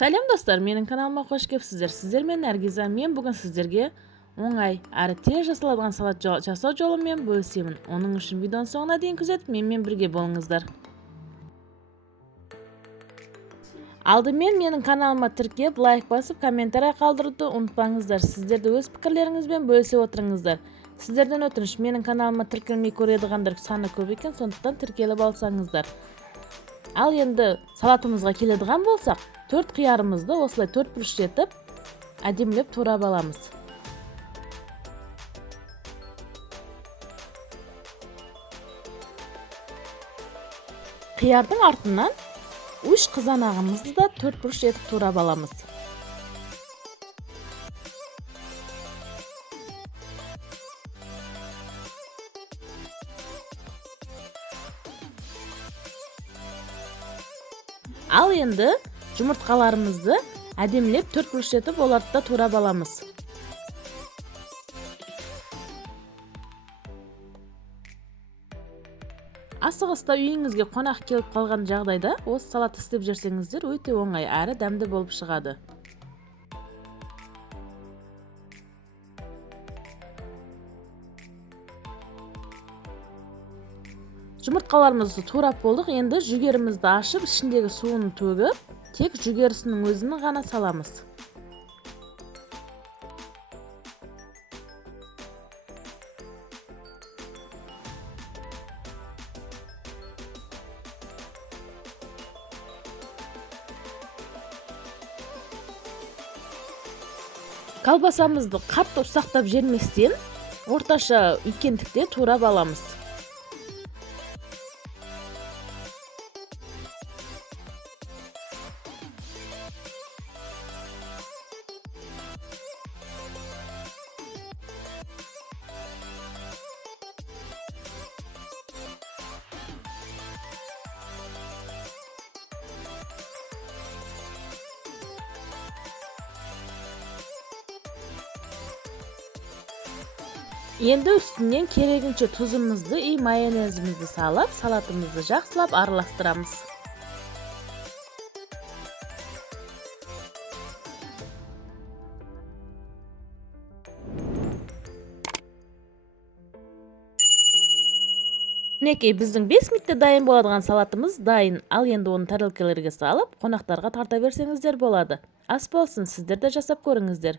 Салям достар, менің каналыма қош келіпсіздер. Сіздер мен Наргиза. Мен бүгін сіздерге оңай әрі тез жасалатын салат жасау жолымен бөлісемін. Оның үшін видеоның соңына дейін күзетіп, менімен бірге болыңыздар. Алдымен менің каналыма тіркеліп, лайк басып, комментарий қалдыруды ұмытпаңыздар. Сіздерді өз пікірлеріңізбен бөлісе отырыңыздар. Сіздерден өтініш, менің каналыма тіркелмей көредіғандар саны көп екен, сондықтан тіркеліп алсаңыздар. Ал енді салатымызға келедіған болсақ, 4 қиярымызды осылай 4 бұрыш етіп, әдемілеп турап аламыз. Қиярдың артынан 3 қызанағымызды да 4 бұрыш етіп турап аламыз. Ал енді жұмыртқаларымызды әдемілеп 4 бұрыш етіп, оларды да турап аламыз. Асығыста үйіңізге қонақ келіп қалған жағдайда осы салат істеп жүрсеңіздер өте оңай әрі дәмді болып шығады. Жұмыртқаларымызды турап болдық. Енді жүгерімізді ашып, ішіндегі суын төгіп, тек жүгерісінің өзін ғана саламыз. Колбасамызды қатты ұсақтап жерместен, орташа үлкендікте турап аламыз. Енді үстінен керегінше тұзымызды и майонезімізді салып, салатымызды жақсылап араластырамыз. Мінекей, біздің 5 минутте дайын болған салатымыз дайын. Ал енді оны тарелкаларға салып, қонақтарға тарта берсеңіздер болады. Ас болсын, сіздер де жасап көріңіздер.